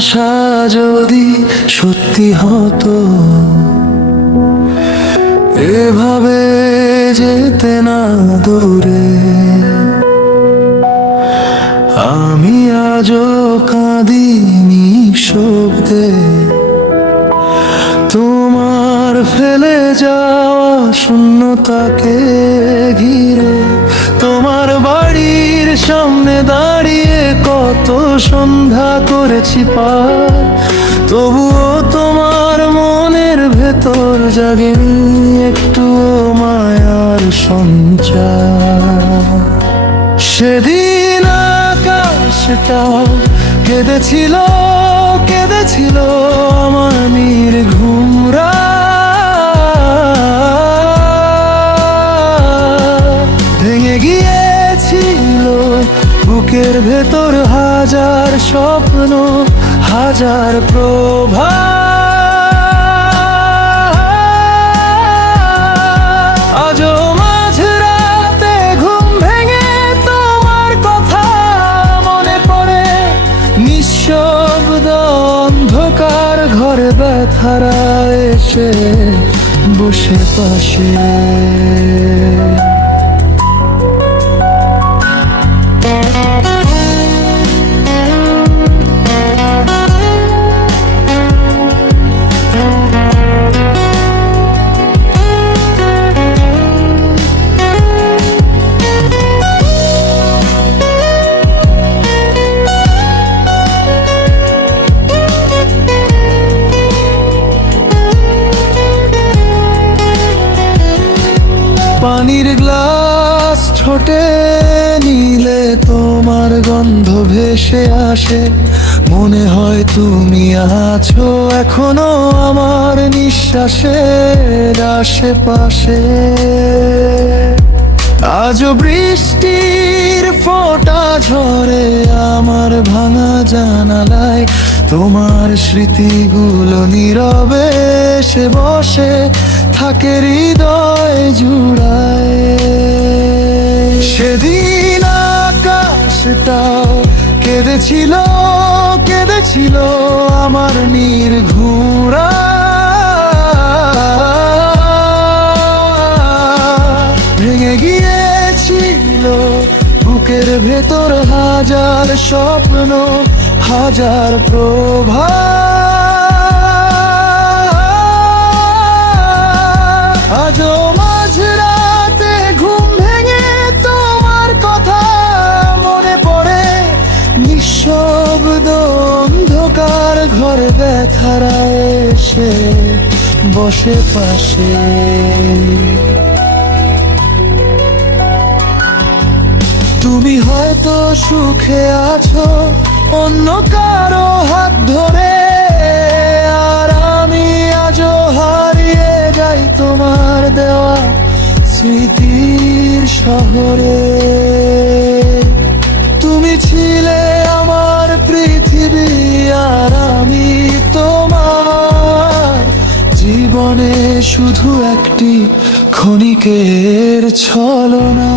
আশা যদি সত্যি হতো, এভাবে যেতে না দূরে। আমি আজও কাঁদি নিঃশব্দে, তোমার ফেলে যাওয়া শূন্যতাকে ঘিরে। তোমার বাড়ির সামনে দাঁড়িয়ে কত সন্ধ্যা করেছি পার, তবুও তোমার মনের ভেতর জাগেনি একটু মায়ার সঞ্চার। সেদিন আকাশটাও কেঁদেছিল, কেঁদেছিল আমার নির্ঘুম রাত। ভেঙে গিয়েছিল বুকের ভেতর হাজার স্বপ্ন, হাজার প্রভা। আজও মাঝরাতে ঘুম ভেঙে তোমার কথা মনে পড়ে। নিঃশব্দ অন্ধকার ঘরে ব্যথারা এসে বসে পাশে। পানির গ্লাস ঠোঁটে নিলে তোমার গন্ধ ভেসে আসে। মনে হয় তুমি আছো এখনো আমার নিঃশ্বাসের আশেপাশে। আজও বৃষ্টির ফোঁটা ঝরে আমার ভাঙা জানালায়। তোমার স্মৃতিগুলো নীরবে এসে বসে থাকে হৃদয় জুড়ায়। সেদিন আকাশটাও কেঁদেছিল, কেঁদেছিল আমার নির্ঘুম রাত। ভেঙে গিয়েছিল বুকের ভেতর হাজার স্বপ্ন, হাজার প্রভা। আজও মাঝরাতে ঘুম ভেঙে তোমার কথা মনে পড়ে। নিঃশব্দ অন্ধকার ঘরে ব্যথারা এসে বসে পাশে। তুমি হয়তো সুখে আছো অন্য কারো হাত ধরে, আর আমি আজও হারিয়ে যাই তোমার দেওয়া স্মৃতির শহরে। তুমি ছিলে আমার পৃথিবী, আর আমি তোমার জীবনে শুধু একটি ক্ষণিকের ছলনা।